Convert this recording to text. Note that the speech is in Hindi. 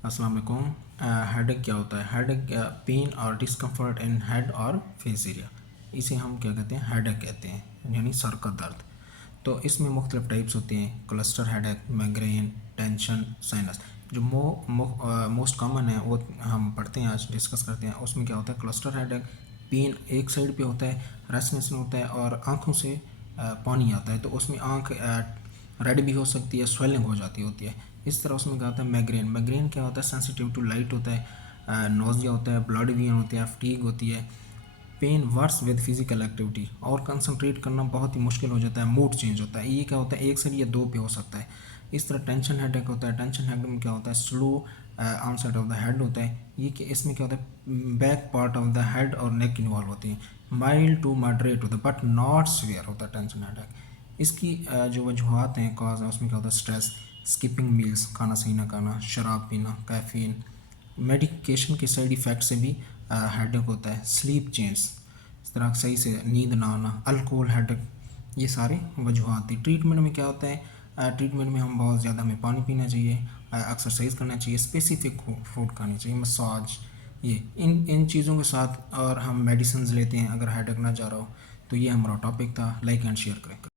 अस्सलाम वालेकुम। हेडेक क्या होता है? हेडेक पेन और डिस्कम्फर्ट इन हेड और फेस एरिया, इसे हम क्या कहते हैं? हेडेक कहते हैं, यानी सर का दर्द। तो इसमें मुख्तलिफ टाइप्स होते हैं: cluster headache, migraine, tension, sinus. जो मोस्ट कॉमन है वो हम पढ़ते हैं, आज डिस्कस करते हैं। उसमें क्या होता है? क्लस्टर हेडेक, पेन एक साइड पे होता है, रेस्टलेस होता है और आँखों से पानी आता है। तो उसमें आँख रेड भी हो सकती है, स्वेलिंग हो जाती होती है। इस तरह उसमें क्या होता है? माइग्रेन। माइग्रेन क्या होता है? सेंसिटिव टू लाइट होता है, नोजिया होता है, ब्लड विजन होती है, फटीग होती है। Pain worse with physical activity, और कंसंट्रेट करना बहुत ही मुश्किल हो जाता है, मूड चेंज होता है। ये क्या होता है? एक से या दो पे हो सकता है। इस तरह टेंशन हेडेक होता है। टेंशन हेडेक में क्या होता है? Slow onset of the head होता है। ये कि इसमें क्या होता है? Back part of the head और नेक इन्वॉल्व होती है। माइल्ड टू मॉडरेट होता है बट नॉट सीवियर होता है टेंशन हेडेक। इसकी जो वजूहत हैं, कॉज है, उसमें क्या होता है? स्ट्रेस, स्किपिंग मील्स, खाना सही ना खाना, शराब पीना, कैफीन, मेडिकेशन के साइड इफ़ेक्ट से भी हेडेक होता है। स्लीप चेंज, इस तरह सही से नींद ना आना, अल्कोहल हेडेक, ये सारे वजूहत हैं। ट्रीटमेंट में क्या होता है? ट्रीटमेंट में हम बहुत ज़्यादा हमें पानी पीना चाहिए, एक्सरसाइज करना चाहिए, स्पेसिफिक फूड खानी चाहिए, मसाज, ये इन इन चीज़ों के साथ। और हम मेडिसिन लेते हैं अगर हेडेक ना जा रहा हो। तो ये हमारा टॉपिक था। लाइक एंड शेयर करें।